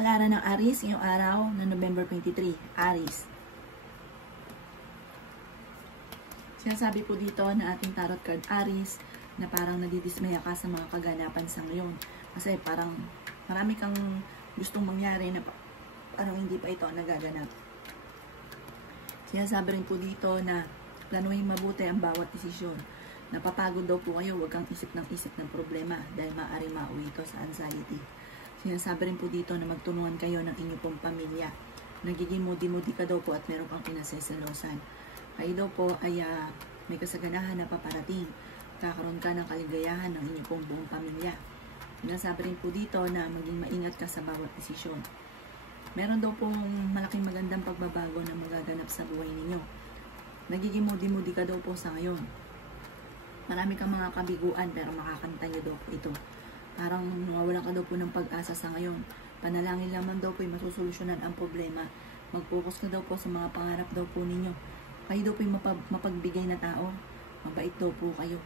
Kapalaran ng Aries ngayong araw ng November 23. Aries. Sinasabi po dito na ating tarot card Aries na parang nadidismaya ka sa mga kaganapan sa ngayon. Kasi parang marami kang gustong mangyari na parang hindi pa ito nagaganap. Sinasabi rin po dito na planuhin mabuti ang bawat desisyon. Napapagod daw po kayo, huwag kang isip ng problema dahil maaaring mauwi ito sa anxiety. Sinasabi rin po dito na magtulungan kayo ng inyong pong pamilya. Nagiging moody-moody ka daw po at meron kang pinasesalosan. Kayo daw po ay may kasaganahan na paparating. Kakaroon ka ng kaligayahan ng inyong pong buong pamilya. Sinasabi rin po dito na maging maingat ka sa bawat desisyon. Meron daw pong malaking magandang pagbabago na magaganap sa buhay ninyo. Nagiging moody-moody ka daw po sa ngayon. Marami kang mga kabiguan pero makakanta nyo daw po ito. Parang nawawalan ka daw po ng pag-asa sa ngayon. Panalangin lamang daw po ay masusolusyonan ang problema. Mag-focus ka daw po sa mga pangarap daw po ninyo. Kayo daw po yung mapagbigay na tao. Mabait daw po kayo.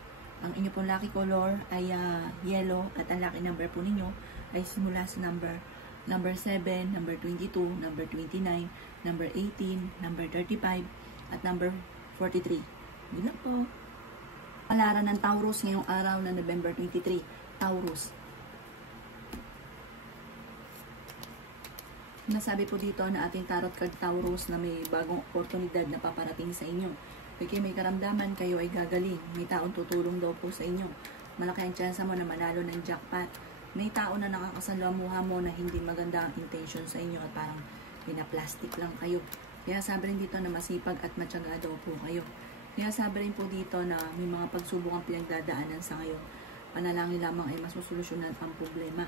Ang inyo pong lucky color ay yellow at ang lucky number po ninyo ay simula sa number 7, number 22, number 29, number 18, number 35, at number 43. Yun lang po. Palaran ng Taurus ngayong araw na November 23. Taurus. Nasabi po dito na ating tarot card Taurus na may bagong oportunidad na paparating sa inyo. Pagka may karamdaman, kayo ay gagaling. May taong tutulong daw po sa inyo. Malaki ang tsansa mo na manalo ng jackpot. May tao na nakakasalamuha mo na hindi maganda ang intention sa inyo at parang pinaplastic lang kayo. Kaya sabi rin dito na masipag at matyaga daw po kayo. Kaya sabi rin po dito na may mga pagsubok ang pinagdadaanan sa ngayon. Panalangin lamang ay masusolusyonan ang problema.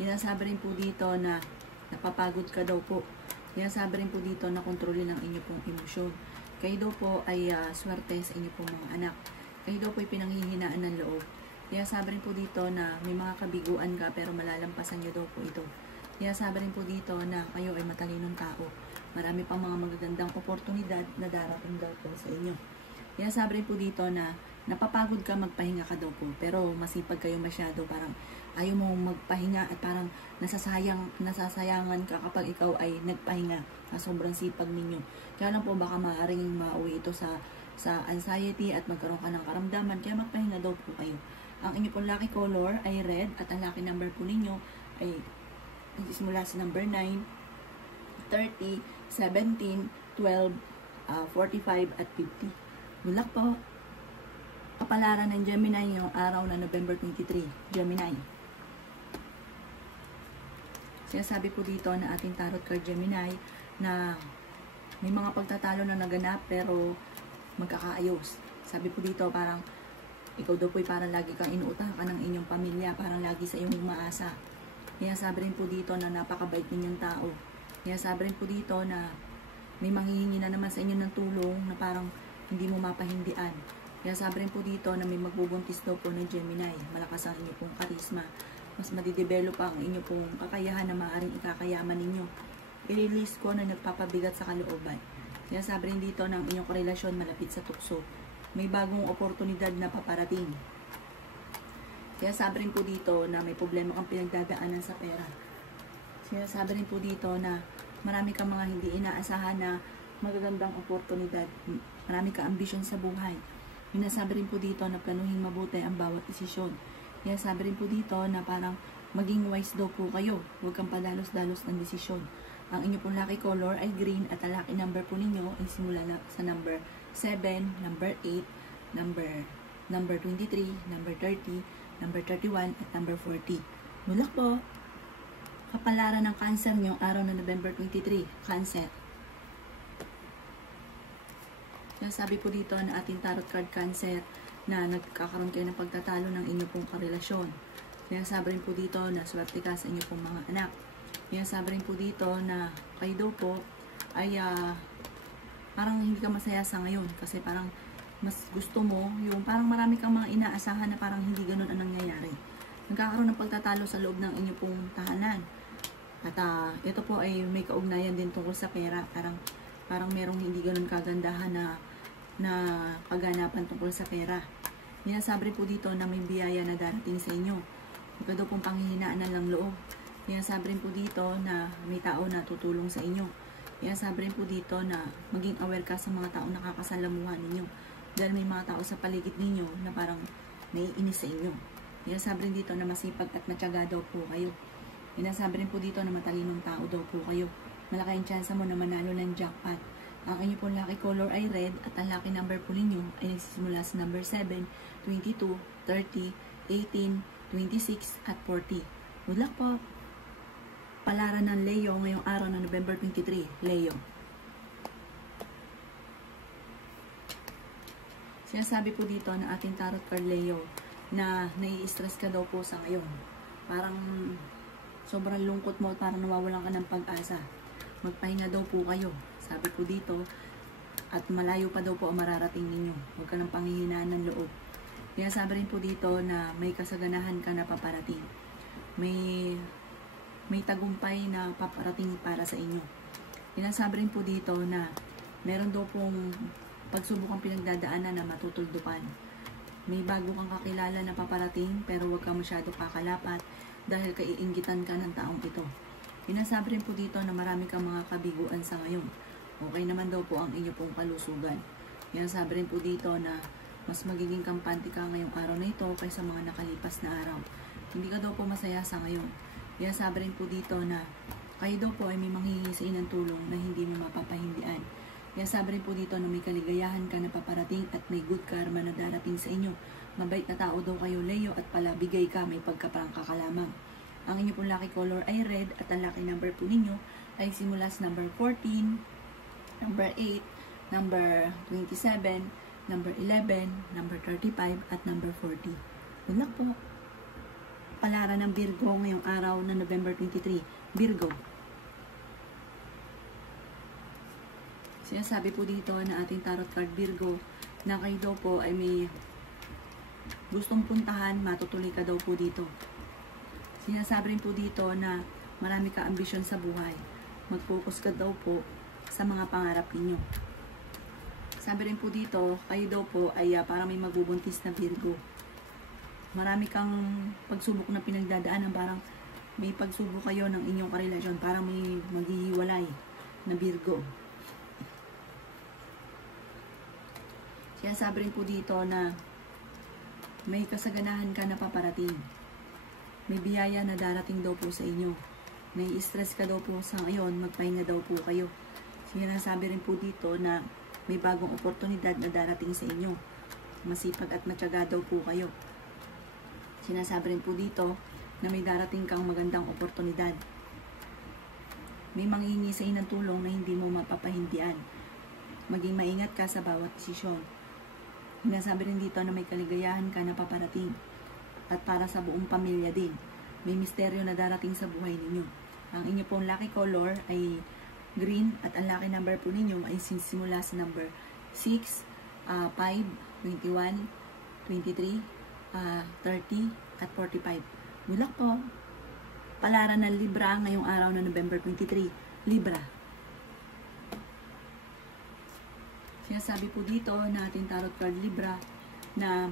Sinasabi rin po dito na napapagod ka daw po. Sinasabi rin po dito na kontrolin ang inyo pong emosyon. Kayo daw po ay swerte sa inyo pong mga anak. Kayo daw po ay pinanghihinaan ng loob. Sinasabi rin po dito na may mga kabiguan ka pero malalampasan nyo daw po ito. Sinasabi rin po dito na kayo ay matalinong tao. Marami pang mga magagandang oportunidad na darating daw po sa inyo. Sinasabi rin po dito na napapagod ka, magpahinga ka daw po. Pero masipag kayo masyado, parang ayaw mo magpahinga at parang nasasayangan ka kapag ikaw ay nagpahinga sa sobrang sipag ninyo. Kaya lang po baka maaaring mauwi ito sa anxiety at magkaroon ka ng karamdaman. Kaya magpahinga daw po kayo. Ang inyo pong lucky color ay red at ang lucky number po ninyo ay simula sa number 9, 30, 17, 12, 45 at 50. Bulak po. Kapalaran ng Gemini yung araw na November 23. Gemini. Sinasabi po dito na ating tarot card Gemini na may mga pagtatalo na naganap pero magkakaayos. Sabi po dito parang ikaw daw po parang lagi kang inuutakan ng inyong pamilya, parang lagi sa iyong umaasa. Sinasabi rin po dito na napakabait ninyong tao. Sinasabi rin po dito na may manghihingi na naman sa inyo ng tulong na parang hindi mo mapahindian. Kaya sabi rin po dito na may magbubuntis daw po ng Gemini. Malakas ang inyo pong karisma. Mas madidevelop ang inyo pong kakayahan na maaaring ikakayaman ninyo. I-release ko na nagpapabigat sa kalooban. Kaya sabi rin dito na ang inyong karelasyon malapit sa tukso. May bagong oportunidad na paparating. Kaya sabi rin po dito na may problema kang pinagdadaanan sa pera. Kaya sabi rin po dito na marami kang mga hindi inaasahan na magagandang oportunidad. Marami kang ambisyon sa buhay. Sinasabi rin po dito na planuhin mabuti ang bawat desisyon. Kaya sabi rin po dito na parang maging wise daw po kayo. Huwag kang padalos-dalos ng desisyon. Ang inyo pong lucky color ay green at ang lucky number po ninyo ay simula sa number 7, number 8, number 23, number 30, number 31, at number 40. Mulak po. Kapalaran ng Cancer ngayong araw na November 23. Cancer. Sabi po dito na ating tarot card Cancer na nagkakaroon kayo ng pagtatalo ng inyo pong karelasyon. Sabi rin po dito na swerte ka sa inyo pong mga anak. Sabi rin po dito na kayo daw po ay parang hindi ka masaya sa ngayon kasi parang mas gusto mo yung parang marami kang mga inaasahan na parang hindi ganun ang nangyayari. Nagkakaroon ng pagtatalo sa loob ng inyo pong tahanan. At ito po ay may kaugnayan din tungkol sa pera. Parang merong hindi ganun kagandahan na kaganapan tungkol sa pera. Sinasabi po dito na may biyaya na darating sa inyo. Ito daw pong panghihinaan ng loob. Sinasabi rin po dito na may tao na tutulong sa inyo. Kaya sabi rin po dito na maging aware ka sa mga taong nakakasalamuhan ninyo. Dahil may mga tao sa paligid ninyo na parang naiinis sa inyo. Kaya sabi rin dito na masipag at matyaga daw po kayo. Kaya sabi rin po dito na matalinong tao daw po kayo. Malaki ang tsansa mo na manalo ng jackpot. Ang inyo pong lucky color ay red at ang lucky number po ninyo ay nagsisimula sa number 7, 22, 30, 18, 26 at 40. Good luck po! Palaran ng Leo ngayong araw ng November 23, Leo. Sinasabi po dito na ating tarot card Leo na nai-stress ka daw po sa ngayon. Parang sobrang lungkot mo at parang nawawalan ka ng pag-asa. Magpahinga daw po kayo. Sabi po dito, at malayo pa daw po ang mararating ninyo. Huwag ka ng panghihinaan ng loob. Kaya sabi rin po dito na may kasaganahan ka na paparating. May tagumpay na paparating para sa inyo. Sinasabi rin po dito na meron daw pong pagsubukang pinagdadaanan na matutuldukan. May bago kang kakilala na paparating pero huwag ka masyado kakalapat dahil kaiinggitan ka ng taong ito. Sinasabi rin po dito na marami kang mga kabiguan sa ngayon. Okay naman daw po ang inyo pong kalusugan. Sinasabi rin po dito na mas magiging kampante ka ngayong araw na ito kaysa mga nakalipas na araw. Hindi ka daw po masaya sa ngayon. Kaya sabi rin po dito na kayo daw po ay may manghihingi sa inang tulong na hindi mo mapapahindian. Kaya sabi rin po dito na may kaligayahan ka na paparating at may good karma na darating sa inyo. Mabait na tao daw kayo Leo at palabigay ka, may pagkaprangka ka lamang. Ang inyo pong lucky color ay red at ang lucky number po ninyo ay simula sa number 14, number 8, number 27, number 11, number 35 at number 40. Good luck po! Palaran ng Virgo ngayong araw na November 23. Virgo. Sinasabi po dito na ating tarot card Virgo na kayo daw po ay may gustong puntahan, matutuloy ka daw po dito. Sinasabi rin po dito na marami ka ambisyon sa buhay. Mag-focus ka daw po sa mga pangarap ninyo. Sabi rin po dito, kayo daw po ay parang may magbubuntis na Virgo. Marami kang pagsubok na pinagdadaanan, parang may pagsubok kayo ng inyong karelasyon, parang may maghihiwalay na Virgo. Kaya sabi rin po dito na may kasaganahan ka na paparating. May biyaya na darating daw po sa inyo. May stress ka daw po sa ngayon, magpahinga daw po kayo. Sinasabi rin po dito na may bagong oportunidad na darating sa inyo. Masipag at matyaga daw po kayo. Sinasabi rin po dito na may darating kang magandang oportunidad. May manghihingi sa inyo ng tulong na hindi mo mapapahindian. Maging maingat ka sa bawat desisyon. Sinasabi rin dito na may kaligayahan ka na paparating. At para sa buong pamilya din. May misteryo na darating sa buhay ninyo. Ang inyo pong lucky color ay green at ang lucky number po ninyo ay simula sa number 6, 5, 21, 23, 30 at 45. Good luck po! Palaran ng Libra ngayong araw na November 23. Libra. Sinasabi po dito na ating tarot card Libra na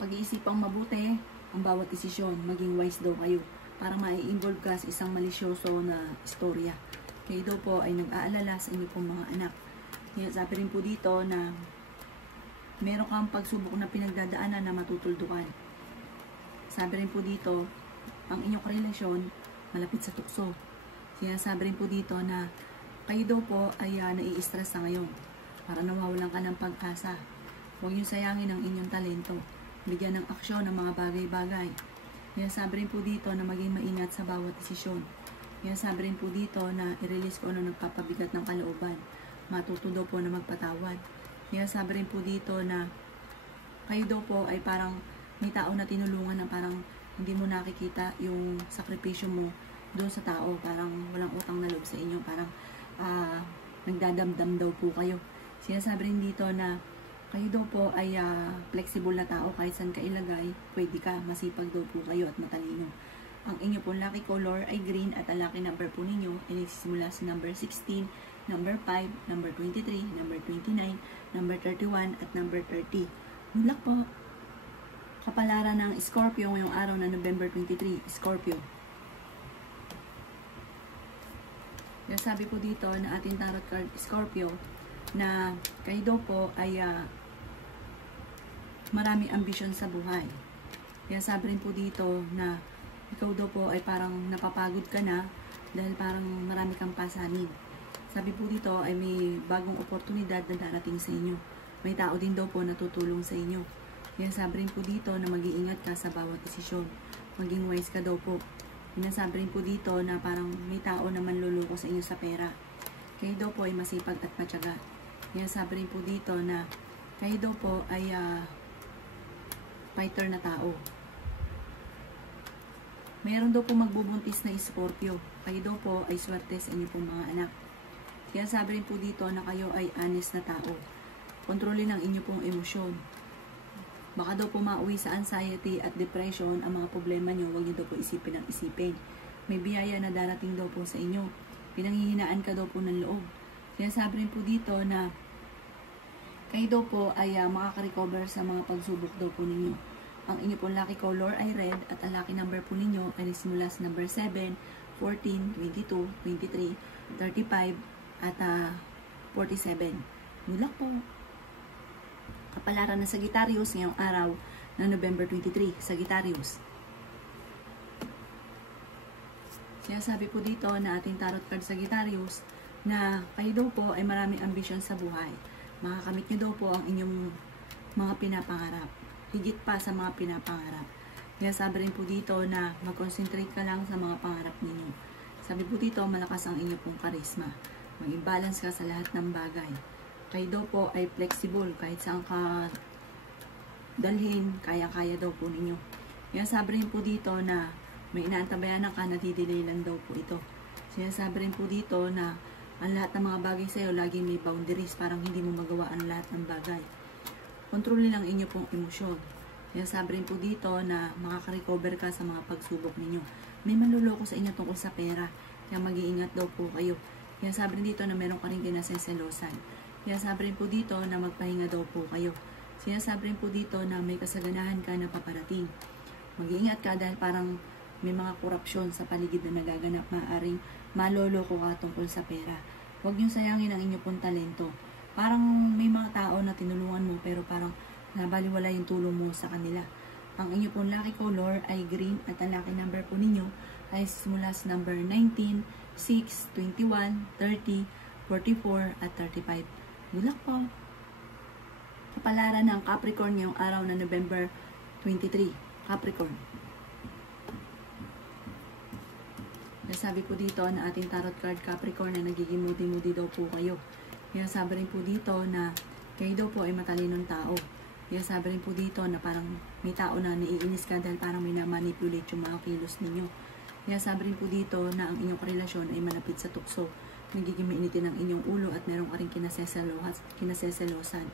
pag-iisipang mabuti ang bawat desisyon. Maging wise daw kayo para mai-involve ka sa isang malisyoso na istorya. Kayo daw po ay nag-aalala sa inyo pong mga anak. Sinasabi rin po dito na meron kang pagsubok na pinagdadaanan na matutuldukan. Sabi rin po dito, ang inyong relasyon malapit sa tukso. Sinasabi rin po dito na kayo daw po ay nai-stress sa ngayon. Para nawawalan ka ng pag-asa. Huwag niyo sayangin ang inyong talento. Bigyan ng aksyon ng mga bagay-bagay. Sinasabi rin po dito na maging maingat sa bawat desisyon. Sinasabi rin po dito na i-release ko ano nagpapabigat ng kalooban. Matuto daw po na magpatawad. Sinasabi rin po dito na kayo daw po ay parang may tao na tinulungan na parang hindi mo nakikita yung sakripisyo mo doon sa tao. Parang walang utang na loob sa inyo. Parang nagdadamdam daw po kayo. Sinasabi rin dito na kayo daw po ay flexible na tao. Kahit saan ka ilagay, pwede ka. Masipag daw po kayo at matalino. Ang inyo pong lucky color ay green at ang lucky number po ninyo ay nagsisimula sa number 16, number 5, number 23, number 29, number 31, at number 30. Good luck po! Kapalaran ng Scorpio ngayong araw na November 23. Scorpio. Kaya sabi po dito na ating tarot card Scorpio na kayo daw po ay maraming ambisyon sa buhay. Kaya sabi rin po dito na ikaw daw po ay parang napapagod ka na dahil parang marami kang pasanin. Sabi po dito ay may bagong oportunidad na darating sa inyo. May tao din daw po na tutulong sa inyo. Kaya sabi rin po dito na mag-iingat ka sa bawat desisyon. Maging wise ka daw po. Pinasabi rin po dito na parang may tao na manluloko sa inyo sa pera. Kayo daw po ay masipag at matyaga. Kaya sabi rin po dito na kayo daw po ay fighter na tao. Mayroon daw po magbubuntis na Scorpio. Kayo daw po ay swerte sa inyo pong mga anak. Kaya sabi rin po dito na kayo ay honest na tao. Kontrolin ang inyo pong emosyon. Baka daw po mauwi sa anxiety at depression ang mga problema nyo. Huwag nyo daw po isipin ang isipin. May biyaya na darating daw po sa inyo. Pinanghihinaan ka daw po ng loob. Kaya sabi rin po dito na kayo daw po ay makaka-recover sa mga pagsubok daw po ninyo. Ang inyo pong lucky color ay red at ang lucky number po ninyo ay simula sa number 7, 14, 22, 23, 35 at 47. Good luck po! Kapalaran ng Sagittarius ngayong araw ng November 23, Sagittarius. Kaya sabi po dito na ating tarot card Sagittarius na kayo daw po ay maraming ambisyon sa buhay. Makakamit nyo daw po ang inyong mga pinapangarap. Higit pa sa mga pinapangarap. Kaya sabi rin po dito na mag-concentrate ka lang sa mga pangarap ninyo. Sabi po dito, malakas ang inyo pong karisma. Mag-balance ka sa lahat ng bagay. Kayo daw po ay flexible. Kahit saan ka dalhin, kaya-kaya daw po ninyo. Kaya sabi rin po dito na may inaantabayanan ka, nadidelay lang daw po ito. Sinasabi rin po dito na ang lahat ng mga bagay sa'yo, laging may boundaries. Parang hindi mo magawa ang lahat ng bagay. Kontrolin ang inyo pong emosyon. Kaya sabi rin po dito na makaka-recover ka sa mga pagsubok ninyo. May manluloko sa inyo tungkol sa pera. Kaya mag-iingat daw po kayo. Kaya sabi rin dito na meron ka rin kinaseselosan. Kaya sabi rin po dito na magpahinga daw po kayo. Sinasabi rin po dito na may kasaganahan ka na paparating. Mag-iingat ka dahil parang may mga korupsyon sa paligid na nagaganap. Maaaring maloloko ka tungkol sa pera. Huwag niyong sayangin ang inyong pong talento. Parang may mga tao na tinulungan mo pero parang nabaliwala yung tulong mo sa kanila. Ang inyo pong lucky color ay green at ang lucky number po ninyo ay simula sa number 19, 6, 21, 30, 44 at 35. Good luck po! Kapalaran ng Capricorn ngayong araw na November 23. Capricorn. Sabi po dito na ating tarot card Capricorn na nagiging moody-moody daw po kayo. Kaya sabi rin po dito na kayo daw po ay matalinong tao. Kaya sabi rin po dito na parang may tao na naiinis ka dahil parang may na-manipulate yung mga kilos ninyo. Kaya sabi rin po dito na ang inyong relasyon ay malapit sa tukso. Nagiging mainitin ang inyong ulo at meron ka rin kinaseselosan.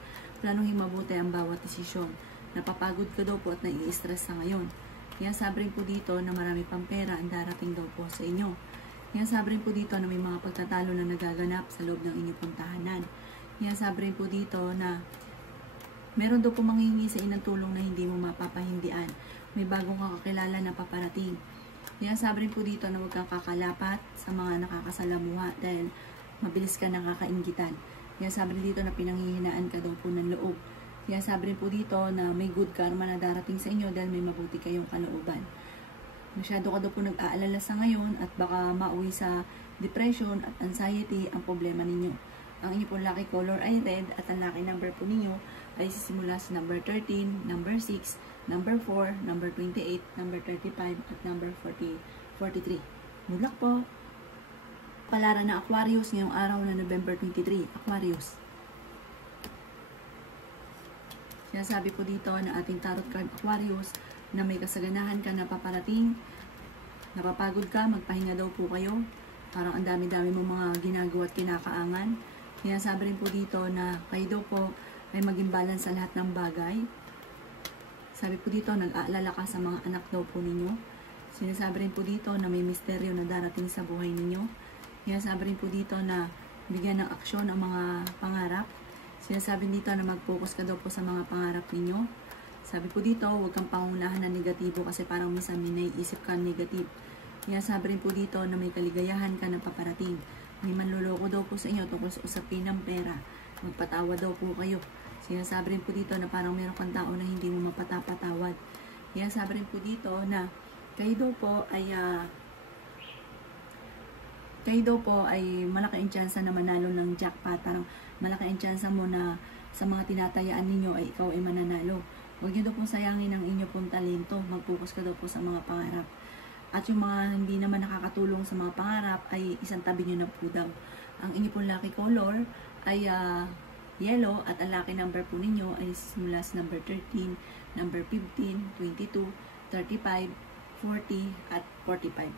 Planuhin mabuti ang bawat desisyon. Napapagod ka daw po at nai-stress sa ngayon. Kaya sabi rin po dito na marami pang pera ang darating daw po sa inyo. Kaya sabi rin po dito na may mga pagtatalo na nagaganap sa loob ng inyong pong tahanan. Kaya sabi rin po dito na meron daw po manghihingi sa inang tulong na hindi mo mapapahindian. May bagong kakakilala na paparating. Kaya sabi rin po dito na huwag kang kakalapat sa mga nakakasalamuha dahil mabilis ka nakakainggitan. Kaya sabi rin dito na pinanghihinaan ka daw po ng loob. Kaya sabi rin po dito na may good karma na darating sa inyo dahil may mabuti kayong kalooban. Masyado ka daw po nag-aalala sa ngayon at baka mauwi sa depression at anxiety ang problema ninyo. Ang inyo pong lucky color ay red at ang lucky number po ninyo ay sisimula sa number 13, number 6, number 4, number 28, number 35 at number 43. Good luck po! Palaran na Aquarius ngayong araw na November 23. Aquarius. Sinasabi po dito na ating tarot card Aquarius na may kasaganahan ka na paparating, napapagod ka, magpahinga daw po kayo. Parang ang dami-dami mo mga ginagawa at kinakaangan. Sinasabi rin po dito na kayo daw po ay maging balance sa lahat ng bagay. Sabi po dito, nag-aalala ka sa mga anak daw po ninyo. Sinasabi rin po dito na may misteryo na darating sa buhay ninyo. Sinasabi rin po dito na bigyan ng aksyon ang mga pangarap. Sinasabi dito na mag-focus ka daw po sa mga pangarap ninyo. Sabi po dito, huwag kang pangunahan ng negatibo kasi parang minsan may naiisip ka negative. Sinasabi rin po dito na may kaligayahan ka na paparating. may manluloko daw po sa inyo tungkol sa usapin ng pera. Magpatawad daw po kayo. Sinasabi rin po dito na parang meron kang tao na hindi mo mapatapatawad. Sinasabi rin po dito na kayo daw po ay malaki ang tsansa na manalo ng jackpot. Parang malaki ang tsansa mo na sa mga tinatayaan ninyo ay ikaw ay mananalo. Huwag niyo daw pong sayangin ang inyo pong talento. Mag-focus ka daw po sa mga pangarap. At yung mga hindi naman nakakatulong sa mga pangarap ay isang tabi nyo na po daw. Ang inyo pong lucky color ay yellow at ang lucky number po ninyo ay simula sa number 13, number 15, 22, 35, 40 at 45.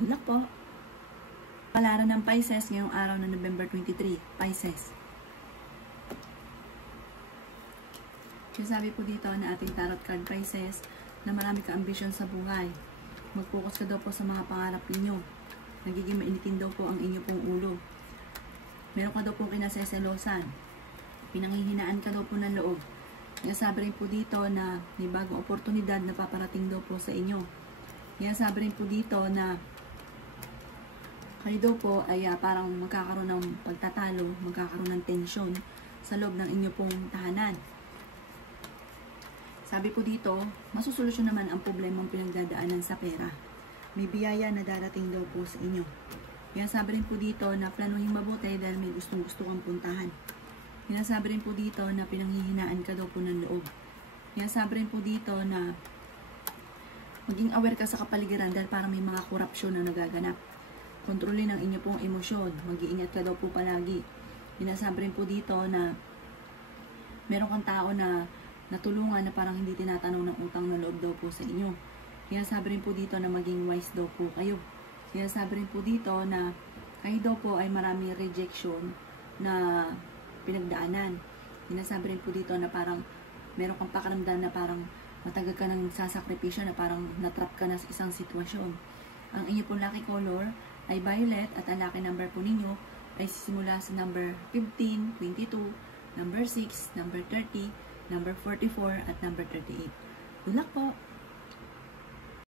Good luck po! Palaran ng Pisces ngayong araw na November 23. Pisces. Sabi po dito na ating tarot card Pisces na marami ka ambisyon sa buhay. Mag-focus ka daw po sa mga pangarap ninyo. Nagiging mainitin daw po ang inyo pong ulo. Meron ka daw po kinaseselosan. Pinanghihinaan ka daw po ng loob. Sabi rin po dito na may bagong oportunidad na paparating daw po sa inyo. Sabi rin po dito na kayo daw po ay parang magkakaroon ng pagtatalo, magkakaroon ng tensyon sa loob ng inyo pong tahanan. Sabi po dito, masusolusyon naman ang problemang pinagdadaanan sa pera. May biyaya na darating daw po sa inyo. Sabi rin po dito na planuhin mabuti dahil may gustong-gusto kang puntahan. Sabi rin po dito na pinanghihinaan ka daw po ng loob. Sabi rin po dito na maging aware ka sa kapaligiran dahil parang may mga korupsyon na nagaganap. Kontrolin ang inyo pong emosyon. Mag-iingat ka daw po palagi. Sabi rin po dito na meron kang tao na natulungan na parang hindi tinatanong ng utang na loob daw po sa inyo. Sabi rin po dito na maging wise daw po kayo. Sabi rin po dito na kayo daw po ay maraming rejection na pinagdaanan. Sabi rin po dito na parang meron kang pakaramdam na parang matagal ka nang sasakripisyo na parang natrap ka na sa isang sitwasyon. Ang inyo pong lucky color ay violet at ang lucky number po ninyo ay simula sa number 15, 22, number 6, number 30, number 44 at number 38. Good luck po!